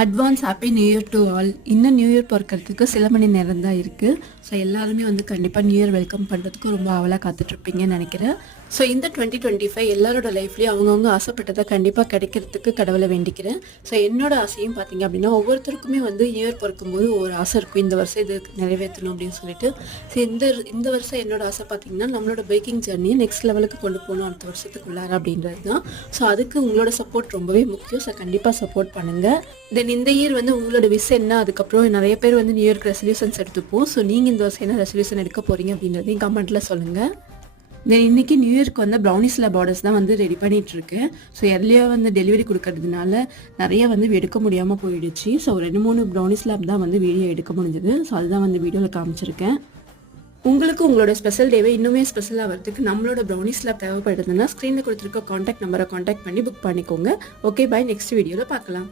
Advance happy new year to all. இன்னும் new year பிறக்கிறதுக்கு சில மணி நேரம் தான் இருக்குது. ஸோ எல்லாருமே வந்து கண்டிப்பாக நியூ இயர் வெல்கம் பண்ணுறதுக்கு ரொம்ப ஆவலாக காத்துட்ருப்பீங்கன்னு நினைக்கிறேன். ஸோ இந்த 2025 எல்லாரோட லைஃப்லேயும் அவங்கவுங்க ஆசைப்பட்டதை கண்டிப்பாக கிடைக்கிறதுக்கு கடவுளை வேண்டிக்கிறேன். ஸோ என்னோட ஆசையும் பார்த்தீங்க அப்படின்னா, ஒவ்வொருத்தருக்குமே வந்து நியூ இயர் பிறக்கும்போது ஒரு ஆசை இருக்கும், இந்த வருஷம் இது நிறைவேற்றணும் அப்படின்னு சொல்லிட்டு. ஸோ இந்த வருஷம் என்னோட ஆசை பார்த்தீங்கன்னா, நம்மளோட பைக்கிங் ஜர்னியை நெக்ஸ்ட் லெவலுக்கு கொண்டு போகணும் அடுத்த வருஷத்துக்குள்ளார அப்படின்றது தான். ஸோ அதுக்கு உங்களோட சப்போர்ட் ரொம்பவே முக்கியம். ஸோ கண்டிப்பாக சப்போர்ட் பண்ணுங்கள். தென் இந்த இயர் வந்து உங்களோட விஷ் என்ன, அதுக்கப்புறம் நிறைய பேர் வந்து நியூ இயர்க்கு ரெசல்யூஷன்ஸ் எடுத்துப்போம். ஸோ நீங்கள் இந்த வருஷம் என்ன ரெசல்யூஷன் எடுக்க போகிறீங்க அப்படின்றதையும் கமெண்ட்டில் சொல்லுங்கள். தென் இன்றைக்கி நியூ இயர்க்கு வந்து ப்ரௌனிஸ் லேப் ஆர்டர்ஸ் தான் வந்து ரெடி பண்ணிகிட்ருக்கேன். ஸோ எர்லியாக வந்து டெலிவரி கொடுக்கறதுனால நிறைய வந்து எடுக்க முடியாமல் போயிடுச்சு. ஸோ 2-3 ப்ரௌனிஸ் லேப் தான் வந்து வீடியோ எடுக்க முடிஞ்சது. ஸோ அதுதான் வந்து வீடியோவில் காமிச்சிருக்கேன். உங்களுக்கு உங்களோட ஸ்பெஷல் டேவை இன்னுமே ஸ்பெஷலாக வரதுக்கு நம்மளோட ப்ரௌனிஸ் லேப் தேவைப்படுதுன்னா ஸ்க்ரீனில் கொடுத்துருக்க காண்டாக்ட் நம்பரை காண்டாக்ட் பண்ணி புக் பண்ணிக்கோங்க. ஓகே, பாய். நெக்ஸ்ட் வீடியோவில் பார்க்கலாம்.